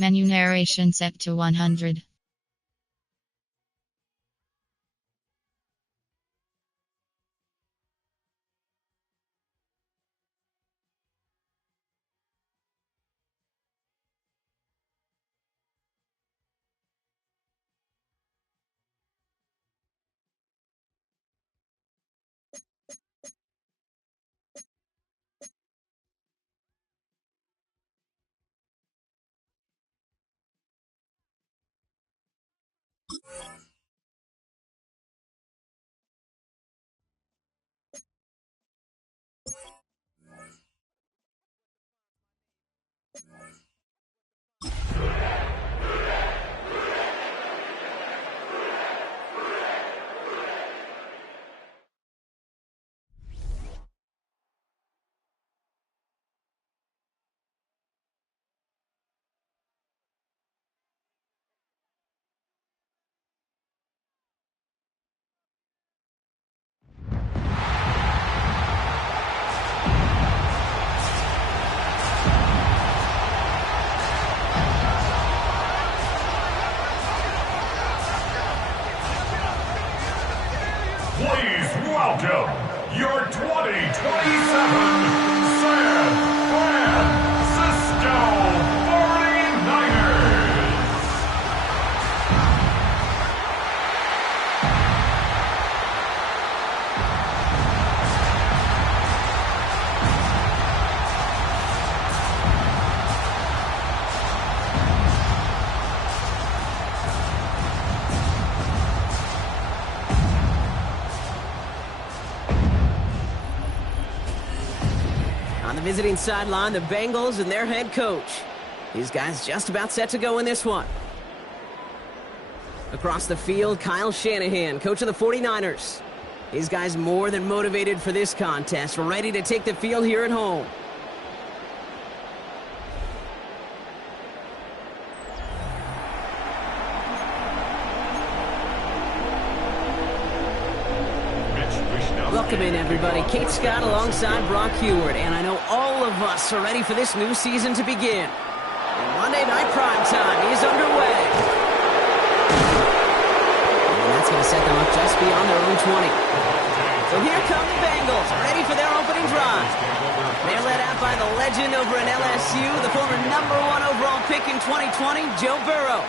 Menu narration set to 100. Please welcome your 2027 San Francisco 49ers. On the visiting sideline, the Bengals and their head coach. These guys just about set to go in this one. Across the field, Kyle Shanahan, coach of the 49ers. These guys more than motivated for this contest, ready to take the field here at home. Welcome in, everybody. Kate Scott alongside Brock Heward, and I know all of us are ready for this new season to begin. And Monday Night Prime Time is underway. And that's going to set them up just beyond their own 20. So here come the Bengals, ready for their opening drive. They're led out by the legend over in LSU, the former #1 overall pick in 2020, Joe Burrow.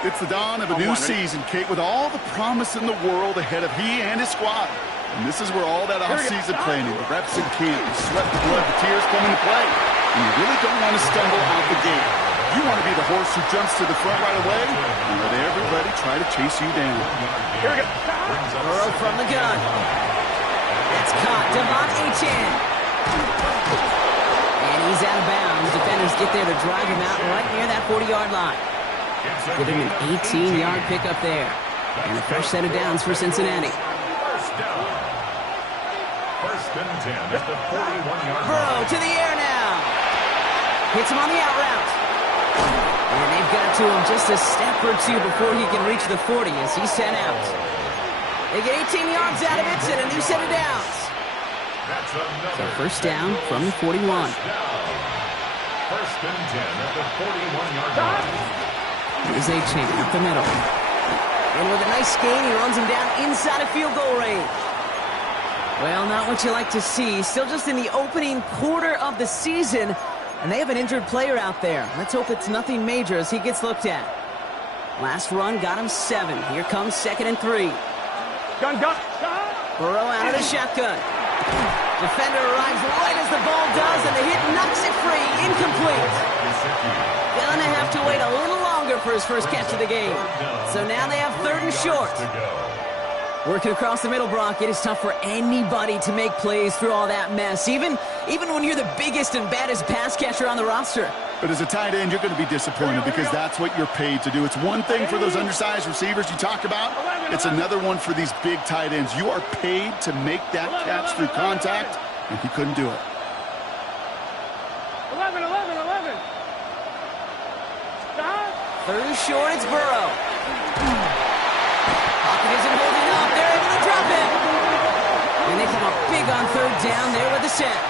It's the dawn of a new season, Kate, with all the promise in the world ahead of he and his squad. And this is where all that off-season planning, the reps in camp, the sweat, the blood, the tears come into play. And you really don't want to stumble out the gate. You want to be the horse who jumps to the front right away and let everybody try to chase you down. Here we go. Burrow from the gun. It's caught. Devon Achane. And he's out of bounds. Defenders get there to drive him out right near that 40-yard line. Give him an 18-yard pickup there. And a fresh set of downs for Cincinnati. First and 10 at the 41-yard line. Burrow to the air now. Hits him on the out route. And they've got to him just a step or two before he can reach the 40 as he's sent out. They get 18 yards out of it and a new set of downs. So first down from the 41. First and 10 at the 41-yard line. Here's Achane up the middle. And with a nice gain, he runs him down inside of field goal range. Well, not what you like to see. Still just in the opening quarter of the season, and they have an injured player out there. Let's hope it's nothing major as he gets looked at. Last run got him 7. Here comes 2nd and 3. Gun. Burrow out of the shotgun. Defender arrives right as the ball does, and the hit knocks it free. Incomplete. Gonna have to wait a little longer for his first catch of the game. So now they have 3rd and short. Working across the middle, Brock, it is tough for anybody to make plays through all that mess, even when you're the biggest and baddest pass catcher on the roster. But as a tight end, you're going to be disappointed because that's what you're paid to do. It's one thing for those undersized receivers you talk about. It's another one for these big tight ends. You are paid to make that catch through contact, and he couldn't do it. 11. 3rd and short, it's Burrow. Pocket isn't holding up. They're able to drop him. And they come up big on 3rd down there with the set.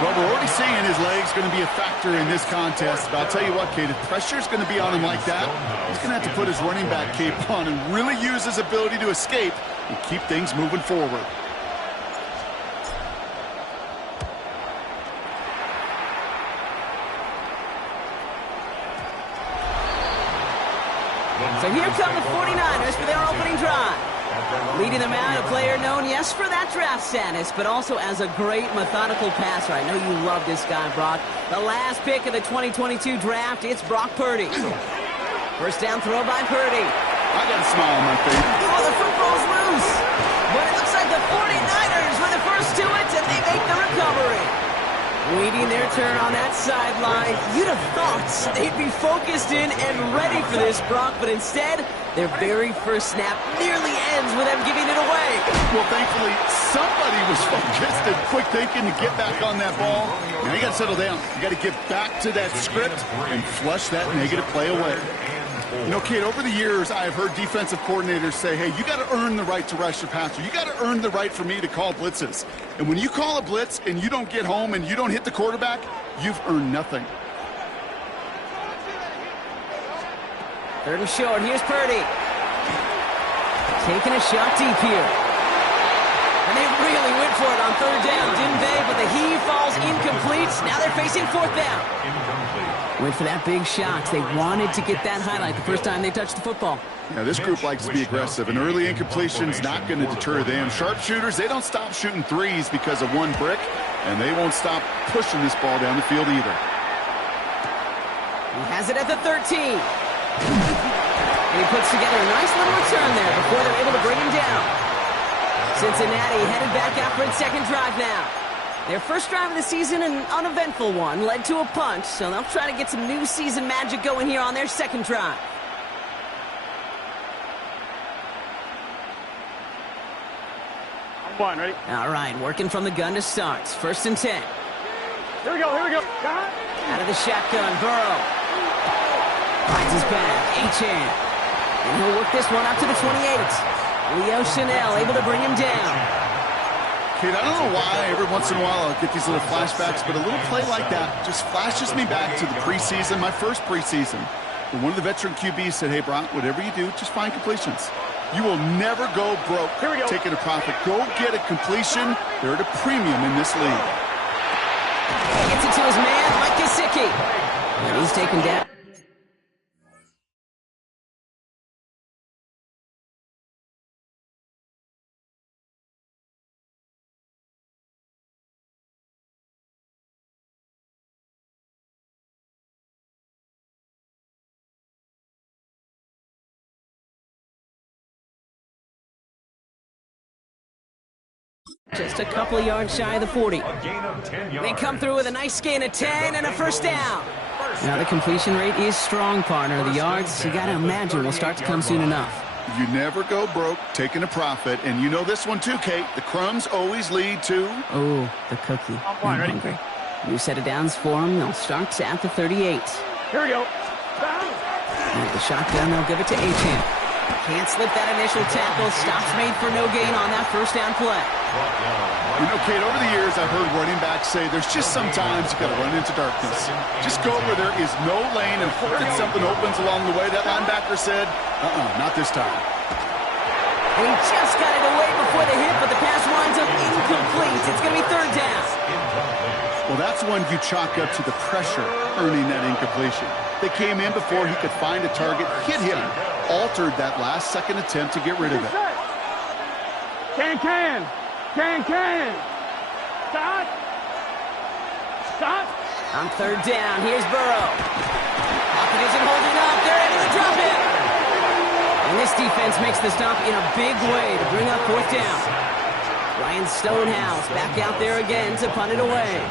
Well, we're already seeing his legs going to be a factor in this contest. But I'll tell you what, Kate, if pressure's going to be on him like that, he's going to have to put his running back cape on and really use his ability to escape and keep things moving forward. So here come the 49ers for their opening drive. Leading them out, a player known, yes, for that draft status, but also as a great methodical passer. I know you love this guy, Brock. The last pick of the 2022 draft, it's Brock Purdy. First down throw by Purdy. I got a smile on my face. Oh, the football's loose. But it looks like the 49ers were the first to it, and they make the recovery. Waiting their turn on that sideline. You'd have thought they'd be focused in and ready for this, Brock, but instead, their very first snap nearly ends with them giving it away. Well, thankfully, somebody was focused and quick thinking to get back on that ball. Now you got to settle down. You got to get back to that script and flush that negative play away. You know, Kate, over the years, I've heard defensive coordinators say, hey, you got to earn the right to rush your passer. You got to earn the right for me to call blitzes. And when you call a blitz and you don't get home and you don't hit the quarterback, you've earned nothing. Third and short. Here's Purdy. Taking a shot deep here. And they really went for it on third down, didn't they? But the heave falls incomplete. Now they're facing fourth down. Went for that big shot. They wanted to get that highlight the first time they touched the football. Yeah, this group likes to be aggressive, and early incompletion's not going to deter them. Sharpshooters, they don't stop shooting threes because of one brick, and they won't stop pushing this ball down the field either. He has it at the 13. And he puts together a nice little return there before they're able to bring him down. Cincinnati headed back out for its second drive now. Their first drive of the season, an uneventful one, led to a punt, so they'll try to get some new season magic going here on their second drive. One, ready? All right, working from the gun to start. First and 10. Here we go, here we go. Out of the shotgun, Burrow. Finds his back, Achane. And he'll work this one out to the 28. Leo Chanel able to bring him down. Kate, I don't know why every once in a while I'll get these little flashbacks, but a little play like that just flashes me back to the preseason, my first preseason. When one of the veteran QBs said, hey, Brock, whatever you do, just find completions. You will never go broke taking a profit. Go get a completion. They're at a premium in this league. Gets it to his man, Mike Gesicki. And he's taken down. Just a couple of yards shy of the 40. They come through with a nice gain of 10 and a first down. Now the completion rate is strong, partner. The yards, you got to imagine, will start to come soon enough. You never go broke taking a profit. And you know this one too, Kate. The crumbs always lead to... Oh, the cookie. I'm hungry. New set of downs for them. They'll start at the 38. Here we go. And at the shotgun, they'll give it to Achane. Can't slip that initial tackle. Stops made for no gain on that first down play. You know, Kate, over the years, I've heard running backs say there's just sometimes you got to run into darkness. Just go where there is no lane and hope that something opens along the way. That linebacker said, not this time. And he just got it away before the hit, but the pass winds up incomplete. It's going to be third down. Well, that's one you chalk up to the pressure earning that incompletion. They came in before he could find a target, hit him, altered that last-second attempt to get rid of it. Can. Stop. On third down, here's Burrow. Pocket isn't holding up. They're able to drop it. And this defense makes the stop in a big way to bring up fourth down. Ryan Stonehouse back out there again to punt it away.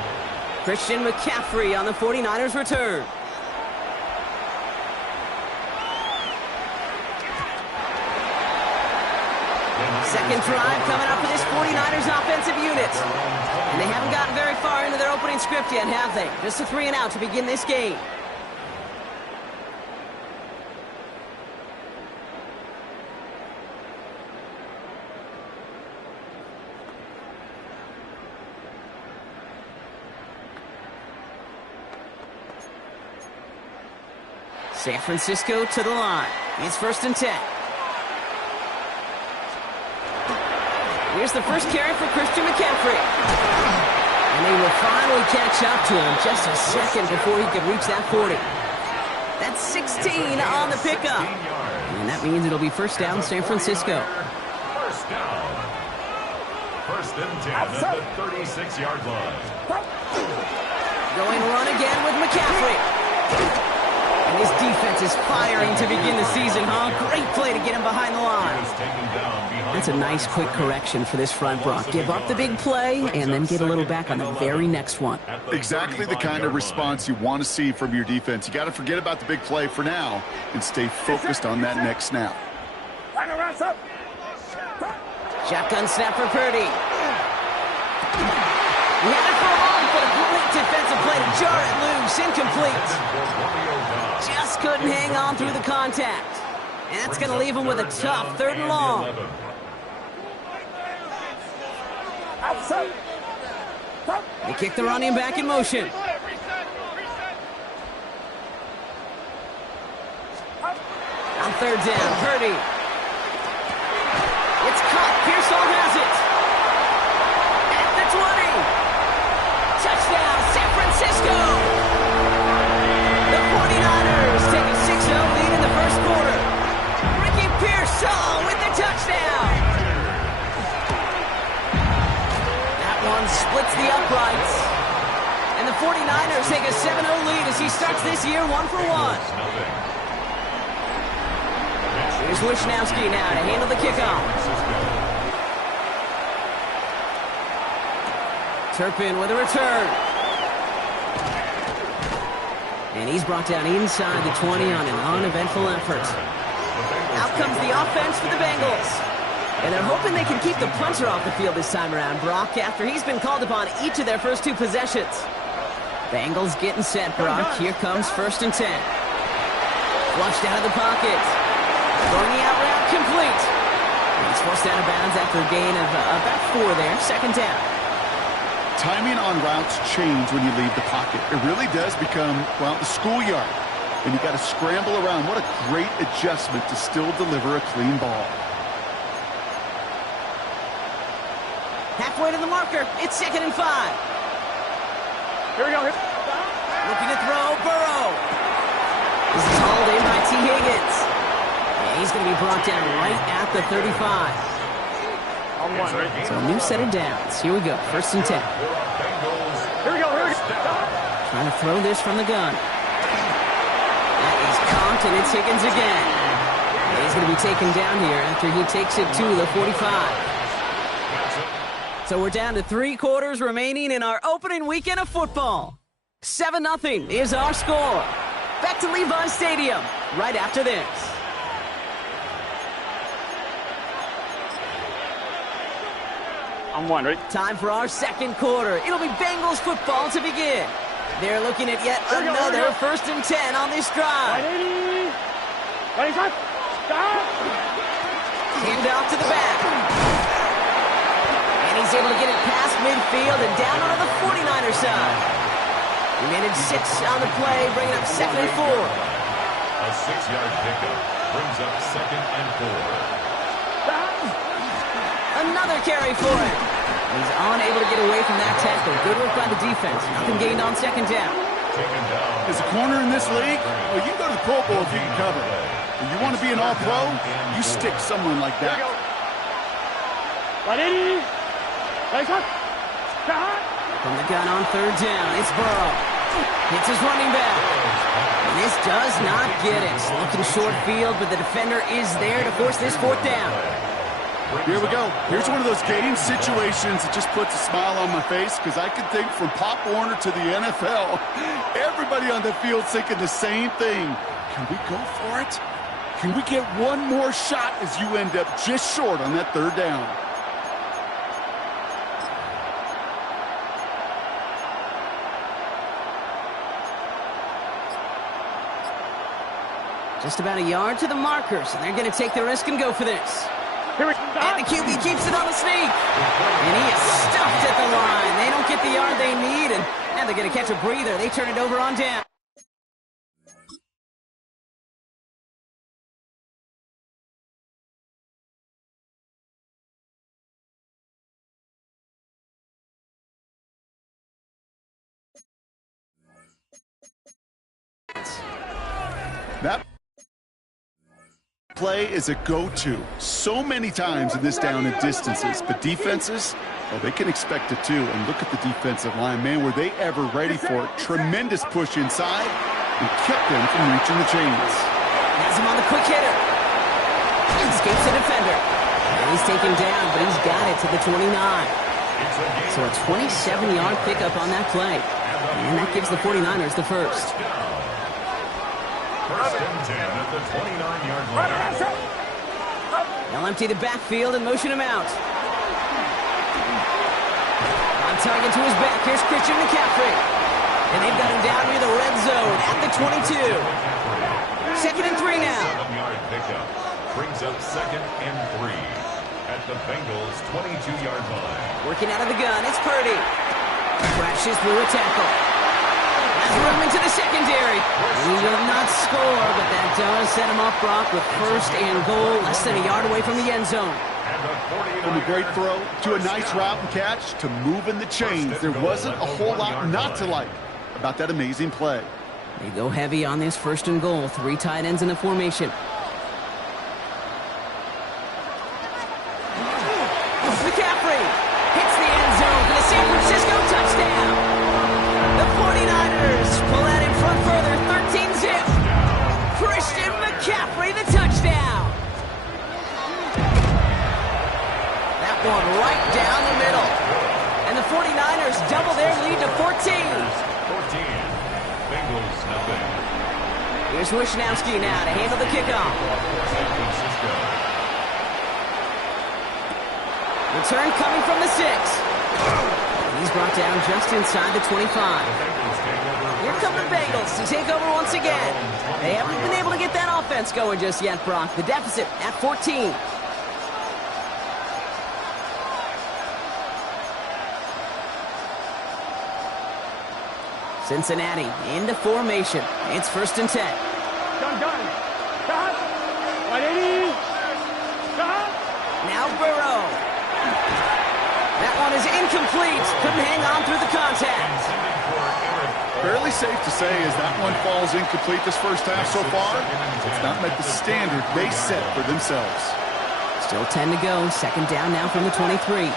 Christian McCaffrey on the 49ers return. Second drive coming up for this 49ers offensive unit. And they haven't gotten very far into their opening script yet, have they? Just a 3 and out to begin this game. San Francisco to the line. It's 1st and 10. Here's the first carry for Christian McCaffrey. And they will finally catch up to him just a second before he could reach that 40. That's 16 on the pickup. And that means it'll be 1st down San Francisco. 1st down. 1st and 10 at the 36-yard line. Going to run again with McCaffrey. And his defense is firing to begin the season, huh? Great play to get him behind the line. That's a nice quick correction for this front, Brock. Give up the big play and then get a little back on the very next one. Exactly the kind of response you want to see from your defense. You got to forget about the big play for now and stay focused on that next snap. Shotgun snap for Purdy. He had it for a moment, but a great defensive play to jar it loose. Incomplete. Just couldn't hang on through the contact. And that's going to leave him with a tough 3rd and long. They kick the running back in motion. On 3rd down, Purdy. It's caught. Pearsall has it. At the 20. Touchdown, San Francisco. The 49ers take a 6-0 lead in the 1st quarter. Ricky Pearsall with the touchdown. That one splits the uprights. And the 49ers take a 7-0 lead as he starts this year 1-for-1. Here's Wishnowski now to handle the kickoff. Turpin with a return. And he's brought down inside the 20 on an uneventful effort. Out comes the offense for the Bengals. And they're hoping they can keep the punter off the field this time around, Brock, after he's been called upon each of their first 2 possessions. Bengals getting set, Brock. Here comes 1st and 10. Flushed out of the pocket. Throwing the out route complete. He's forced out of bounds after a gain of about 4 there. 2nd down. Timing on routes change when you leave the pocket. It really does become, well, the schoolyard. And you got to scramble around. What a great adjustment to still deliver a clean ball. Halfway to the marker. It's 2nd and 5. Here we go. Looking to throw, Burrow. This is hauled in by T. Higgins. And he's going to be brought down right at the 35. So a new set of downs. Here we go. 1st and 10. Here we go. Trying to throw this from the gun. That is caught, and it's Higgins again. And he's going to be taken down here after he takes it to the 45. So we're down to 3 quarters remaining in our opening weekend of football. 7-0 is our score. Back to Levi's Stadium right after this. I'm one, ready? Time for our 2nd quarter. It'll be Bengals football to begin. They're looking at yet another 1st and 10 on this drive. 180. 25. Stop. Hand off to the back. And he's able to get it past midfield and down onto the 49er side. He managed 6 on the play, bringing up 2nd and 4. A 6-yard pickup brings up 2nd and 4. Another carry for him. He's unable to get away from that tackle. Good work by the defense. Nothing gained on 2nd down. As a corner in this league, well, you can go to the Pro Bowl if you can cover. If you want to be an all-pro, you stick someone like that. 180. From the gun on 3rd down, it's Burrow. Hits his running back. And this does not get it. Looking short field, but the defender is there to force this 4th down. Here we go. Here's one of those game situations that just puts a smile on my face because I can think from Pop Warner to the NFL, everybody on the field thinking the same thing. Can we go for it? Can we get one more shot as you end up just short on that 3rd down? Just about a yard to the markers, and they're going to take the risk and go for this. And the QB keeps it on the sneak. And he is stuffed at the line. They don't get the yard they need, and they're going to catch a breather. They turn it over on down. That play is a go-to so many times in this down and distances, but defenses, well, they can expect it too. And look at the defensive line, man, were they ever ready for it? Tremendous push inside and kept them from reaching the chains. Has him on the quick hitter. Escapes the defender. And he's taken down, but he's got it to the 29. So a 27-yard pickup on that play. And that gives the 49ers the first. First and 10 at the 29-yard line. They'll empty the backfield and motion him out. On target to his back, here's Christian McCaffrey. And they've got him down near the red zone at the 22. Second and 3 now. 7-yard pickup brings up second and 3 at the Bengals' 22-yard line. Working out of the gun, it's Purdy. Crashes through a tackle. Has room into the secondary. He will not score, but that does set him up, Brock, with first and goal, less than a yard away from the end zone. From a great throw to a nice route and catch to moving the chains, there wasn't a whole lot not to like about that amazing play. They go heavy on this first and goal. 3 tight ends in the formation. McCaffrey hits the end zone for the San Francisco touchdown. The 49ers pull out in front further, 13-zip. Christian McCaffrey, the touchdown. That one right down the middle. And the 49ers double their lead to 14. 14. Bengals nothing. Here's Wishnowski now to handle the kickoff. San Francisco. Return coming from the 6. He's brought down just inside the 25. Here come the Bengals to take over once again. They haven't been able to get that offense going just yet, Brock. The deficit at 14. Cincinnati into formation. It's first and 10. Gun. Stop. 180. Stop. Now Burrow. That one is incomplete. Couldn't hang on through the contact. Fairly safe to say as that one falls incomplete this first half so far, it's not met the standard they set for themselves. Still 10 to go. Second down now from the 23.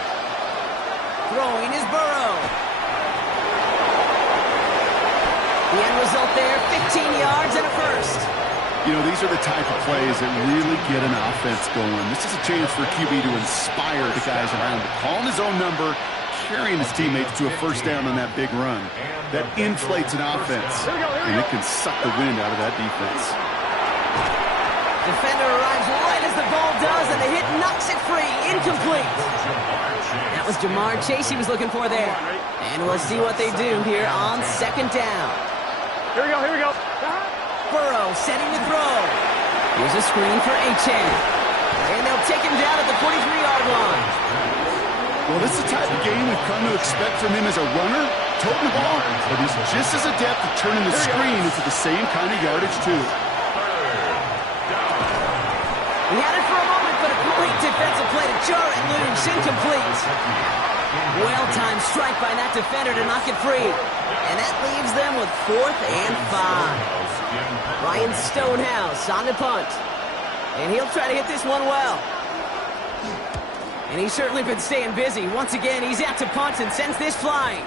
Throwing is Burrow. The end result there, 15 yards and a first. You know, these are the type of plays that really get an offense going. This is a chance for QB to inspire the guys around him. Calling his own number, carrying his teammates to a first down on that big run. That inflates an offense, and it can suck the wind out of that defense. Defender arrives right as the ball does, and the hit knocks it free. Incomplete. That was Jamar Chase he was looking for there. And we'll see what they do here on second down. Here we go. Burrow setting the throw. Here's a screen for Achane. And they'll take him down at the 43-yard line. Well, this is the type of game we've come to expect from him as a runner, toting the ball, but he's just as adept at turning the screen into the same kind of yardage, too. He had it for a moment, but a great defensive play to jar it loose. Incomplete. Well-timed strike by that defender to knock it free. And that leaves them with 4th and 5. Ryan Stonehouse on the punt. And he'll try to hit this one well. And he's certainly been staying busy. Once again, he's out to punt and sends this flying.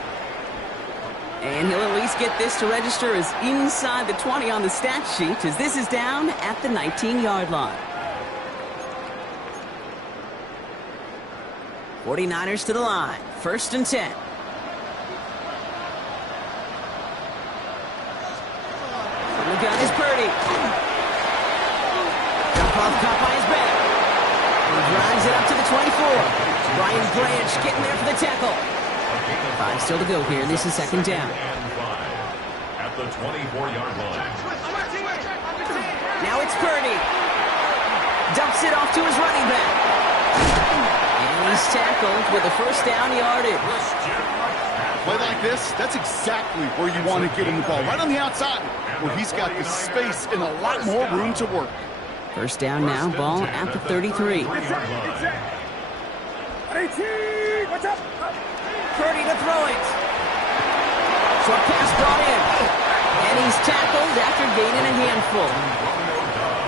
And he'll at least get this to register as inside the 20 on the stat sheet, as this is down at the 19-yard line. 49ers to the line. First and 10. From the gun is Purdy. Dump off caught by his back. He drives it up to the 24. Brian Branch getting there for the tackle. 5 still to go here. This is second down. At the 24-yard line. Now it's Purdy. Dumps it off to his running back. And he's tackled with a first down yardage. Play like this, that's exactly where you want to get him the ball. Right on the outside, where he's got the space and a lot more room to work. First down now, ball at the 33. What's up? Purdy to throw it. Short pass brought in. And he's tackled after gaining a handful.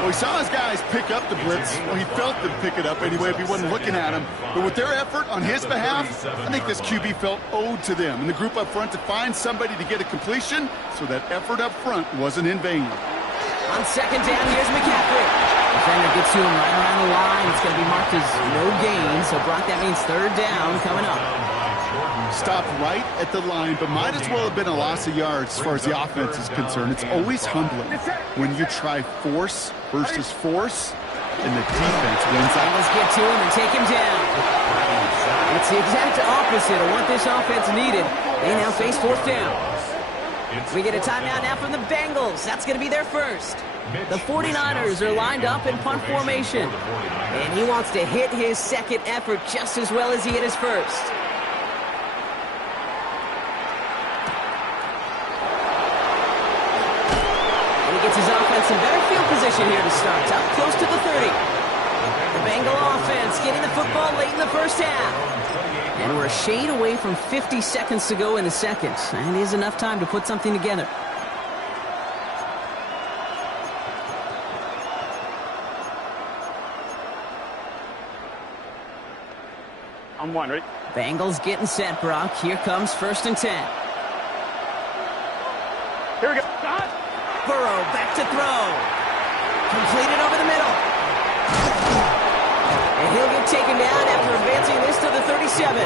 Well, he saw his guys pick up the blitz. Well, he felt them pick it up anyway if he wasn't looking at him. But with their effort on his behalf, I think this QB felt owed to them and the group up front to find somebody to get a completion, so that effort up front wasn't in vain. On second down, here's McCaffrey. Defender gets to him right around the line. It's going to be marked as no gain. So, Brock, that means third down coming up. Stopped right at the line, but might as well have been a loss of yards as far as the offense is concerned. It's always humbling when you try force versus force, and the defense wins out. Let's get to him and take him down. It's the exact opposite of what this offense needed. They now face fourth down. We get a timeout now from the Bengals. That's going to be their first. The 49ers are lined up in punt formation. And he wants to hit his second effort just as well as he hit his first. And he gets his offense in better field position here to start. Up close to the 30. The Bengal offense getting the football late in the first half. And we're a shade away from 50 seconds to go in the second. And it is enough time to put something together. I'm one, ready? Bengals getting set, Brock. Here comes 1st and 10. Here we go. Burrow back to throw. Completed over the middle. And he'll get taken down after advancing this to the 37.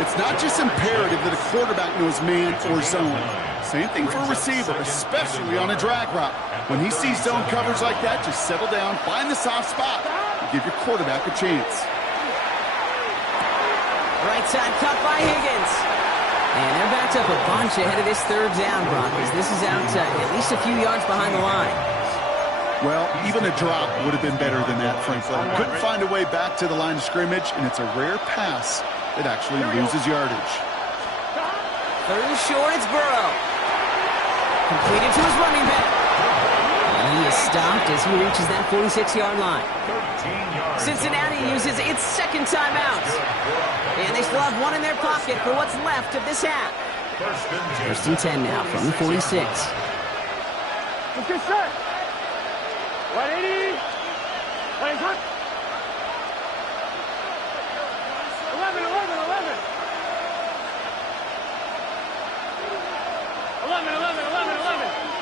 It's not just imperative that a quarterback knows man or zone. Same thing for a receiver, especially on a drag route. When he sees zone coverage like that, just settle down, find the soft spot, and give your quarterback a chance. Right side cut by Higgins. And they're backed up a bunch ahead of this third down, Brock, as this is out at least a few yards behind the line. Well, even a drop would have been better than that, frankly. Couldn't find a way back to the line of scrimmage, and it's a rare pass that actually loses yardage. Third and short, it's Burrow. Completed to his running back. And he is stopped as he reaches that 46-yard line. Cincinnati uses its second timeout. And they still have one in their pocket for what's left of this half. 1st and 10 now from the 46. Let's get set. 180. Playing cut. 11, 11, 11. 11, 11, 11, 11.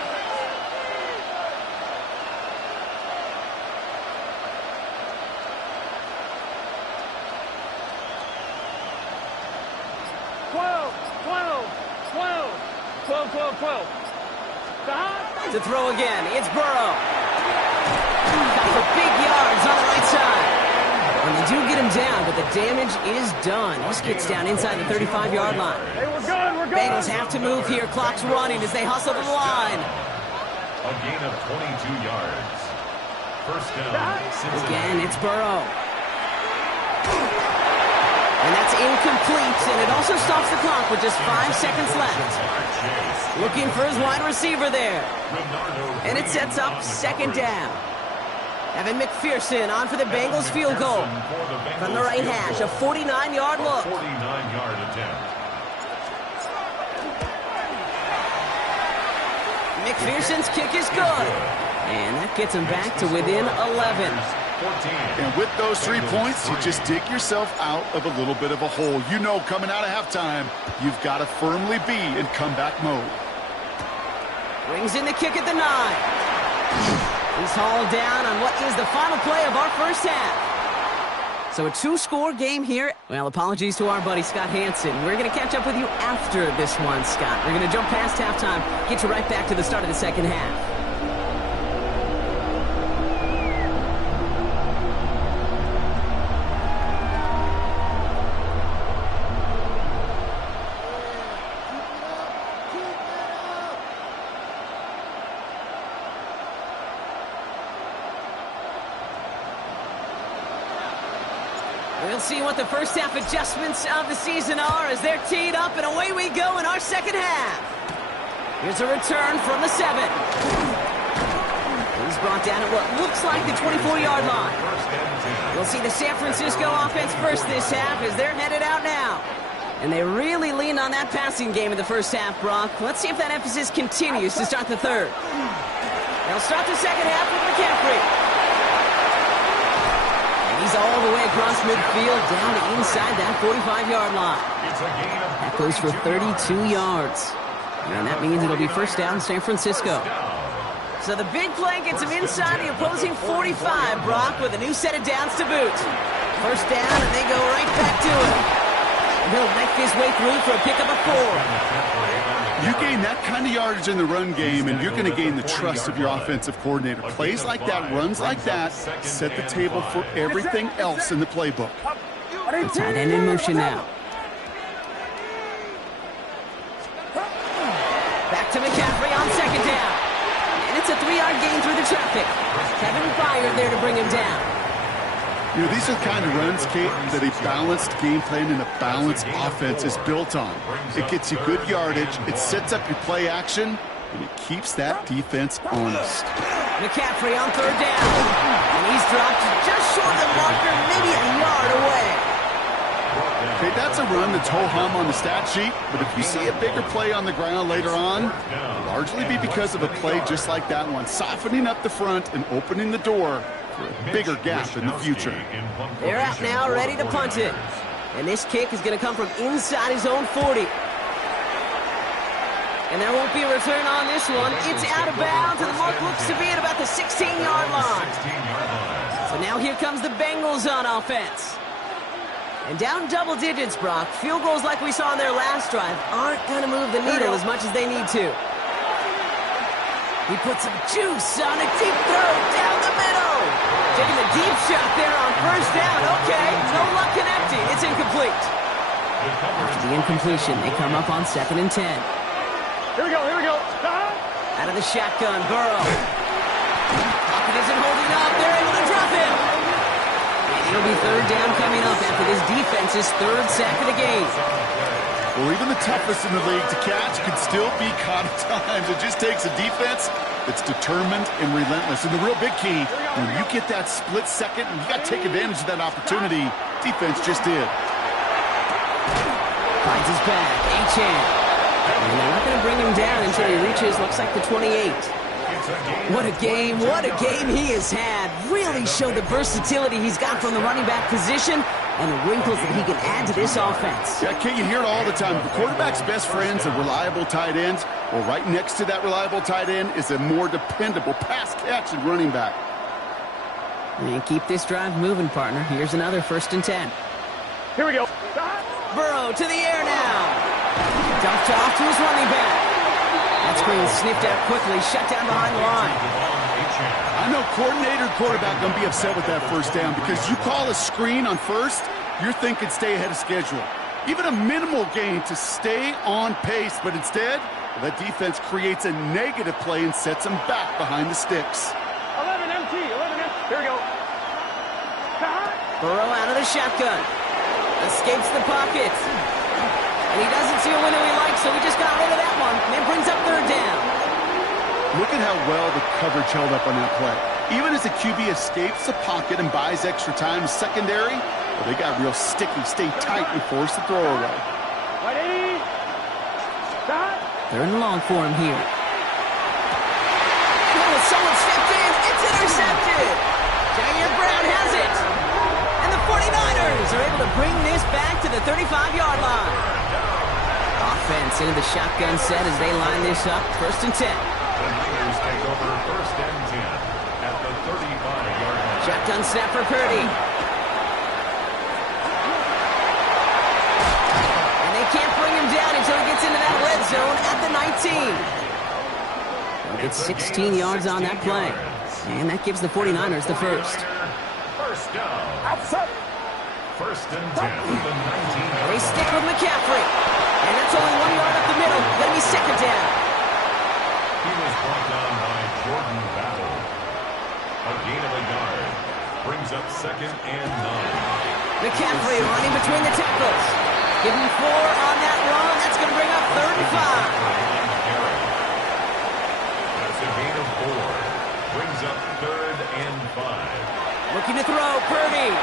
To throw again, it's Burrow. Got for big yards on the right side. And they do get him down, but the damage is done. This gets down inside the 35-yard line. Hey, we're good, we're good. Bengals have to move here. Clock's running as they hustle to the line. A gain of 22 yards. First down, Cincinnati. Again, it's Burrow. And that's incomplete, and it also stops the clock with just 5 seconds left. Looking for his wide receiver there. And it sets up second down. Evan McPherson on for the Bengals field goal. From the right hash, a 49-yard look. 49-yard attempt. McPherson's kick is good. And that gets him back to within 11. And with those 3 points, you just dig yourself out of a little bit of a hole. You know, coming out of halftime, you've got to firmly be in comeback mode. Brings in the kick at the 9. He's hauled down on what is the final play of our first half. So a 2-score game here. Well, apologies to our buddy Scott Hansen. We're going to catch up with you after this one, Scott. We're going to jump past halftime, get you right back to the start of the second half. We'll see what the first half adjustments of the season are as they're teed up, and away we go in our second half. Here's a return from the 7. He's brought down at what looks like the 24-yard line. We'll see the San Francisco offense first this half as they're headed out now. And they really leaned on that passing game in the first half, Brock. Let's see if that emphasis continues to start the third. They'll start the second half with McCaffrey. And he's all the way across midfield down to inside that 45-yard line. That goes for 32 yards. And that means it'll be first down San Francisco. So the big play gets him inside the opposing 45, Brock, with a new set of downs to boot. First down, and they go right back to it. And he'll make his way through for a pickup of 4. You gain that kind of yardage in the run game, and you're going to gain the trust of your offensive coordinator. Plays like that, runs like that, set the table for everything else in the playbook. The tight end in motion now. Back to McCaffrey on second down. And it's a 3-yard gain through the traffic. Kevin Byard there to bring him down. You know, these are the kind of runs, Kate, that a balanced game plan and a balanced offense is built on. It gets you good yardage, it sets up your play action, and it keeps that defense honest. McCaffrey on third down. And he's dropped just short of the marker, maybe a yard away. Okay, that's a run that's ho-hum on the stat sheet, but if you see a bigger play on the ground later on, it'll largely be because of a play just like that one, softening up the front and opening the door for a bigger gap in the future. They're out now, ready to punt it. And this kick is going to come from inside his own 40. And there won't be a return on this one. It's out of bounds, and the mark looks to be at about the 16-yard line. So now here comes the Bengals on offense. And down double digits, Brock. Field goals like we saw on their last drive aren't going to move the needle as much as they need to. He puts some juice on a deep throw down the middle. Taking the deep shot there on first down. Okay, no luck connecting. It's incomplete. After the incompletion, they come up on 2nd and 10. Here we go, here we go. Out of the shotgun, Burrow. Pocket isn't holding up. They're able to drop him. And it'll be third down coming up after this defense's third sack of the game. Well, even the toughest in the league to catch can still be caught at times. It just takes a defense that's determined and relentless. And the real big key, when you get that split second, you got to take advantage of that opportunity. Defense just did. Finds his back. Achane. And they're not going to bring him down until he reaches, looks like the 28. What a game he has had. Really showed the versatility he's got from the running back position and the wrinkles that he can add to this offense. Yeah, Kate, you hear it all the time. The quarterback's best friends are reliable tight ends. Well, right next to that reliable tight end is a more dependable pass-catching running back. And keep this drive moving, partner. Here's another 1st and 10. Here we go. Burrow to the air now. Dumped off to his running back. That screen sniffed out quickly, shut down behind the line. I know coordinator and quarterback going to be upset with that first down because you call a screen on first, you're thinking stay ahead of schedule. Even a minimal gain to stay on pace, but instead, that defense creates a negative play and sets them back behind the sticks. 11 MT, 11 MT. Here we go. Burrow out of the shotgun. Escapes the pocket. And he doesn't see a window he likes, so he just got rid of that one. And it brings up third down. Look at how well the coverage held up on that play. Even as the QB escapes the pocket and buys extra time secondary, well, they got real sticky, stay tight, and force the throw away. Ready? Stop. Third and long for him here. Oh, someone stepped in. It's intercepted. Jair Brown has it. And the 49ers are able to bring this back to the 35-yard line. Offense into the shotgun set as they line this up. 1st and 10. The Niners take over 1st and 10 at the 35-yard line. Shotgun snap for Purdy. And they can't bring him down until he gets into that red zone at the 19. They'll get 16 yards on that play. And that gives the 49ers the first. First down. Outside. 1st and 10 at the 19. They stick with McCaffrey. And that's only 1 yard up the middle. That'll be second down. He was brought down by Jordan Battle. A gain of a yard. Brings up 2nd and 9. McCaffrey running between the tackles. Give him 4 on that run. That's going to bring up 3rd and 5. That's a gain of 4. Brings up 3rd and 5. Looking to throw, Purdy.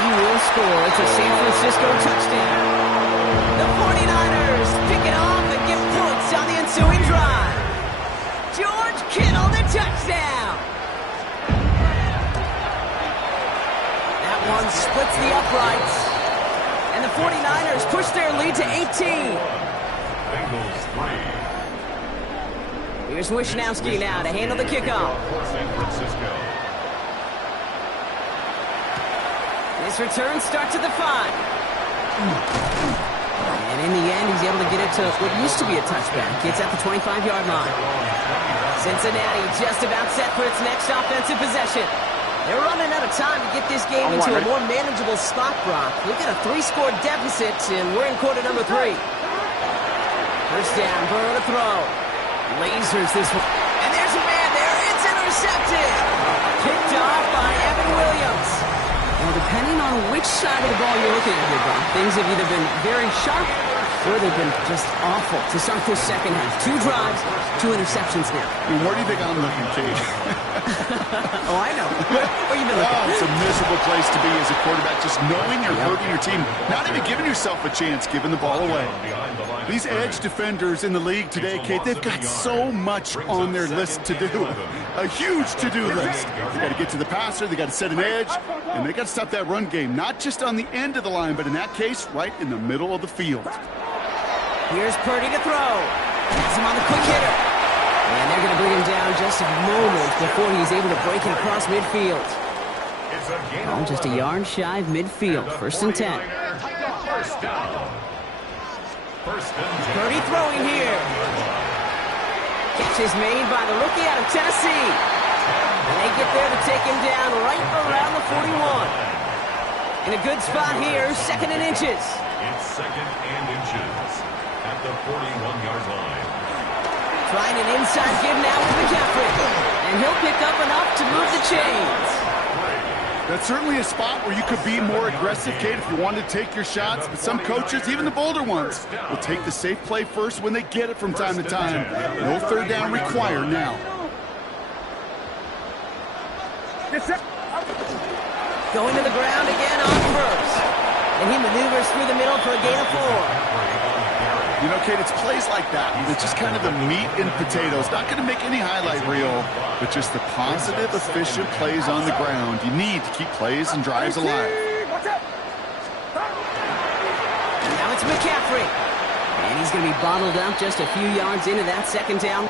He will score. It's a San Francisco touchdown. The 49ers pick it off and get points on the ensuing drive. George down, splits the uprights. And the 49ers push their lead to 18. Bengals 3. Here's Wishnowski now to handle the kickoff. San Francisco. This return starts at the 5. And in the end, he's able to get it to what used to be a touchback. It's at the 25-yard line. Cincinnati just about set for its next offensive possession. They're running out of time to get this game into a more manageable spot, Brock. We've got a 3-score deficit, and we're in quarter number 3. First down, Burrow to throw. Lasers this one. And there's a man there. It's intercepted. Picked off by Evan Williams. Well, depending on which side of the ball you're looking at here, Brock, things have either been very sharp or they've been just awful to start this second half. 2 drives, 2 interceptions now. I mean, where do you think I'm looking, Kate? Oh, I know. Where you been looking? Oh, it's a miserable place to be as a quarterback, just knowing you're hurting your team, not even giving yourself a chance, giving the ball away. These edge defenders in the league today, Kate, they've got so much on their list to do. A huge to-do list. They got to get to the passer, they got to set an edge, and they got to stop that run game, not just on the end of the line, but in that case, right in the middle of the field. Here's Purdy to throw. That's him on the quick hitter. And they're going to bring him down just a moment before he's able to break it across midfield. Oh, just a yard shy of midfield. First and 10. Purdy throwing here. Catch is made by the rookie out of Tennessee. And they get there to take him down right around the 41. In a good spot here, 2nd and inches. It's 2nd and inches at the 41-yard line. Trying an inside give now with McCaffrey. And he'll pick up enough to move the chains. That's certainly a spot where you could be more aggressive, Kate, if you wanted to take your shots. But some coaches, even the bolder ones, will take the safe play first when they get it from time to time. No 3rd down required now. Going to the ground again on first. And he maneuvers through the middle for a gain of 4. You know, Kate, it's plays like that. It's just kind of the meat and potatoes. Not going to make any highlight reel, but just the positive, efficient plays on the ground. You need to keep plays and drives alive. Now it's McCaffrey. And he's going to be bottled up just a few yards into that 2nd down.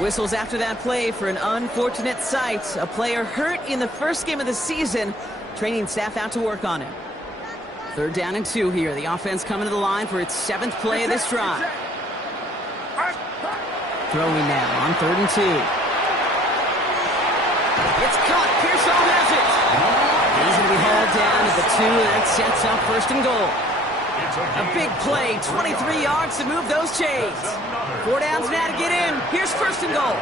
Whistles after that play for an unfortunate sight. A player hurt in the first game of the season. Training staff out to work on him. 3rd down and 2 here. The offense coming to the line for its 7th play of this drive. Throwing now on 3rd and 2. It's caught. Pearsall has it. He's going to be hauled down to the 2. That sets up 1st and goal. A big play, 23 yards to move those chains. 4 downs now to get in. Here's 1st and goal.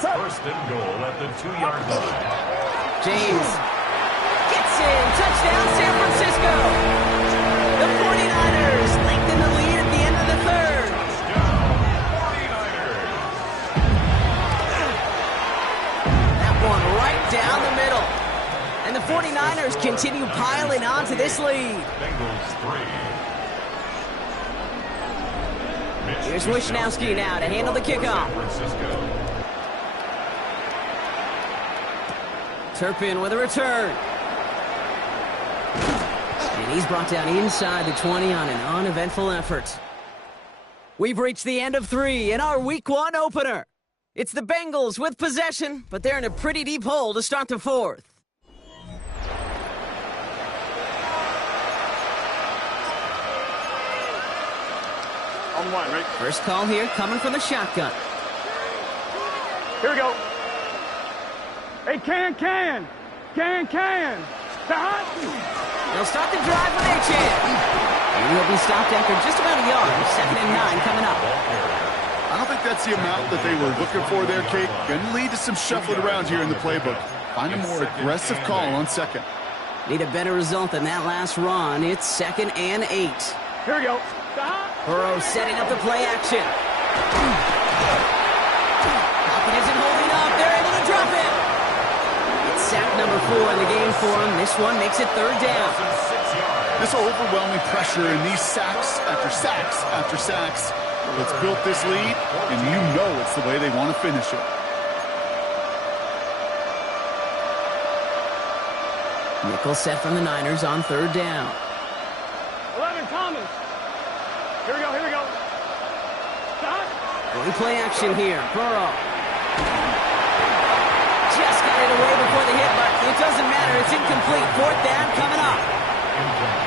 1st and goal at the 2-yard line. James gets in. Touchdown, San Francisco. The 49ers lengthen the lead at the end of the 3rd. That one right down the middle. And the 49ers continue piling on to this lead. Bengals 3. Here's Wishnowski now to handle the kickoff. Turpin with a return. And he's brought down inside the 20 on an uneventful effort. We've reached the end of 3 in our Week 1 opener. It's the Bengals with possession, but they're in a pretty deep hole to start the 4th. On 1, right? First call here coming from the shotgun. Here we go. Hey, can. They'll start the drive with Achane. And he'll be stopped after just about a yard. 2nd and 9 coming up. I don't think that's the amount that they were looking for there, Kate. Going to lead to some shuffling around here in the playbook. Find a more aggressive call on 2nd. Need a better result than that last run. It's 2nd and 8. Here we go. Burrow setting up the play action. Pocket isn't holding up. They're able to drop it. It's sack number 4 in the game for him. This one makes it third down. This overwhelming pressure and these sacks after sacks after sacks, it's built this lead, and you know it's the way they want to finish it. Nickel set from the Niners on third down. 11, Thomas. Here we go, here we go. Stop. Going play action here. Burrow. Just got it away before the hit, but it doesn't matter. It's incomplete. Fourth down coming up.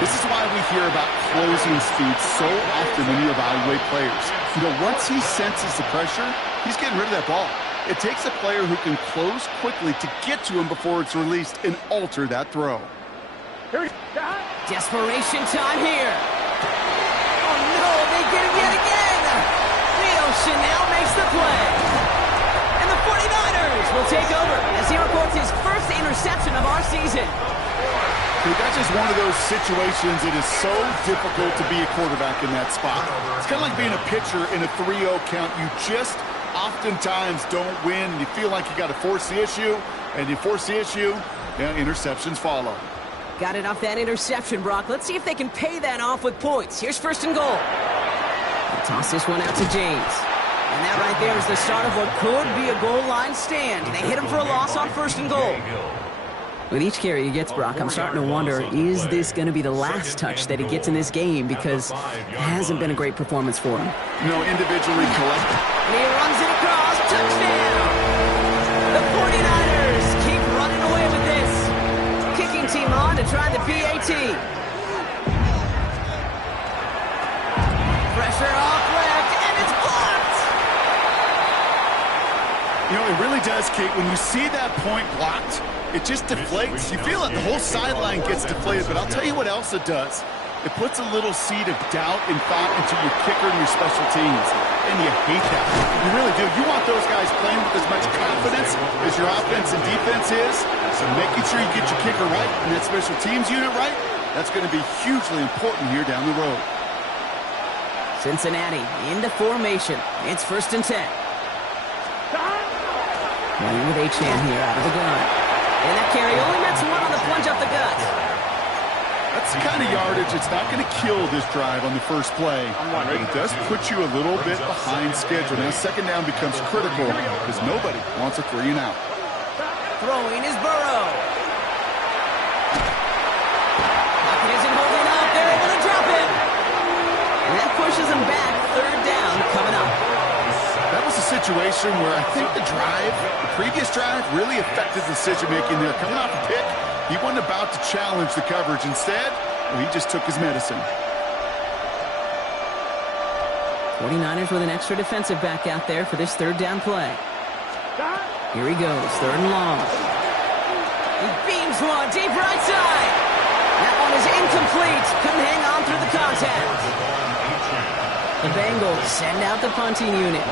This is why we hear about closing speed so often when you evaluate players. You know, once he senses the pressure, he's getting rid of that ball. It takes a player who can close quickly to get to him before it's released and alter that throw. Here we go. Desperation time here. Oh, no, they get it yet again. Leo Chanel makes the play. And the 49ers will take over as he records his first interception of our season. That's just one of those situations it is so difficult to be a quarterback in that spot. It's kind of like being a pitcher in a 3-0 count. You just oftentimes don't win. You feel like you got to force the issue, and you force the issue, interceptions follow. Got it off that interception, Brock. Let's see if they can pay that off with points. Here's first and goal. They'll toss this one out to James. And that right there is the start of what could be a goal line stand. They hit him for a loss on first and goal. With each carry he gets, Brock, I'm starting to wonder, is this going to be the last touch that he gets in this game? Because it hasn't been a great performance for him. No, individually, collectively. And he runs it across. Touchdown! The 49ers keep running away with this. Kicking team on to try the PAT. Pressure off left, and it's blocked! You know, it really does, Kate. When you see that point blocked, it just deflates. You feel it. The whole sideline gets deflated. But I'll tell you what else it does. It puts a little seed of doubt and thought into your kicker and your special teams. And you hate that. You really do. You want those guys playing with as much confidence as your offense and defense is. So making sure you get your kicker right and that special teams unit right, that's going to be hugely important here down the road. Cincinnati into formation. It's first and 10. Playing with Achane here out of the gun. And that carry only nets one on the plunge up the gut. That's the kind of yardage it's not going to kill this drive on the first play. But it does put you a little bit behind schedule. Now second down becomes critical because nobody wants a 3 and out. Throwing is Burrow. Pocket isn't holding up. They're able to drop it. And that pushes them back. Third down coming up. That was a situation where I think the previous drive, really affected decision-making there. Coming off a pick, he wasn't about to challenge the coverage. Instead, he just took his medicine. 49ers with an extra defensive back out there for this third down play. Here he goes, third and long. He beams one deep right side. That one is incomplete. Couldn't hang on through the contact. The Bengals send out the punting unit.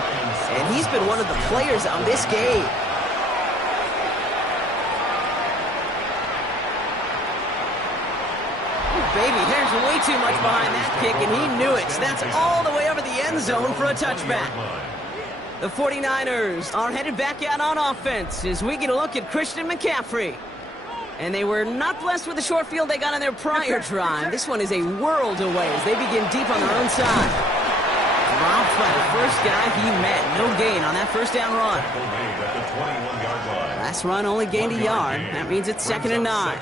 And he's been one of the players on this game. Oh, baby, there's way too much behind that kick, and he knew it. So that's all the way over the end zone for a touchback. The 49ers are headed back out on offense as we get a look at Christian McCaffrey. And they were not blessed with the short field they got on their prior drive. This one is a world away as they begin deep on their own side. Dropped by the first guy he met. No gain on that first down run. Last run only gained a yard. That means it's second and 9.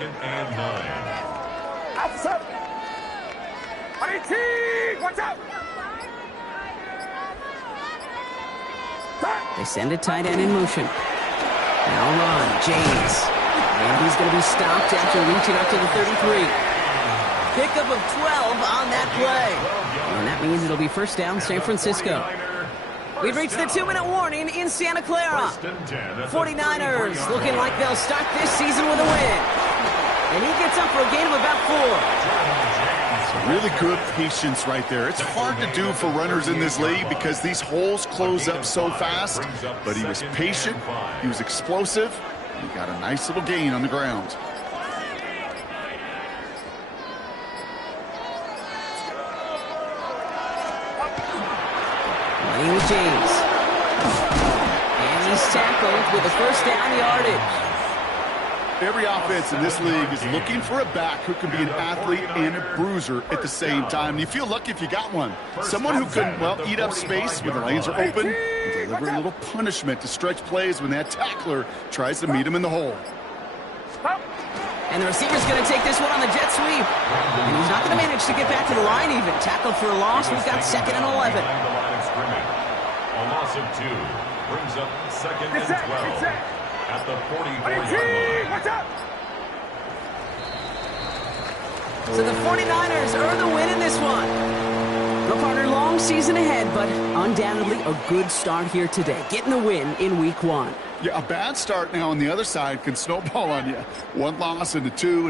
Watch out! They send a tight end in motion. Now run, James. And he's going to be stopped after reaching up to the 33. Pickup of 12 on that play. And that means it'll be first down, San Francisco. We've reached the 2-minute warning in Santa Clara. 49ers looking like they'll start this season with a win. And he gets up for a gain of about 4. Really good patience right there. It's hard to do for runners in this league because these holes close up so fast. But he was patient, he was explosive, and he got a nice little gain on the ground. Playing with James. And he's tackled with the first down yardage. Every offense in this league is looking for a back who can be an athlete and a bruiser at the same time. And you feel lucky if you got one. Someone who can, well, eat up space when the lanes are open and deliver a little punishment to stretch plays when that tackler tries to meet him in the hole. And the receiver's going to take this one on the jet sweep. And he's not going to manage to get back to the line even. Tackled for a loss. We've got 2nd and 11. A loss of 2 brings up 2nd and 12 at the 44-yard line. So the 49ers earn the win in this one. The partner, long season ahead, but undoubtedly a good start here today. Getting the win in week 1. Yeah, a bad start now on the other side can snowball on you. 1 loss into 2.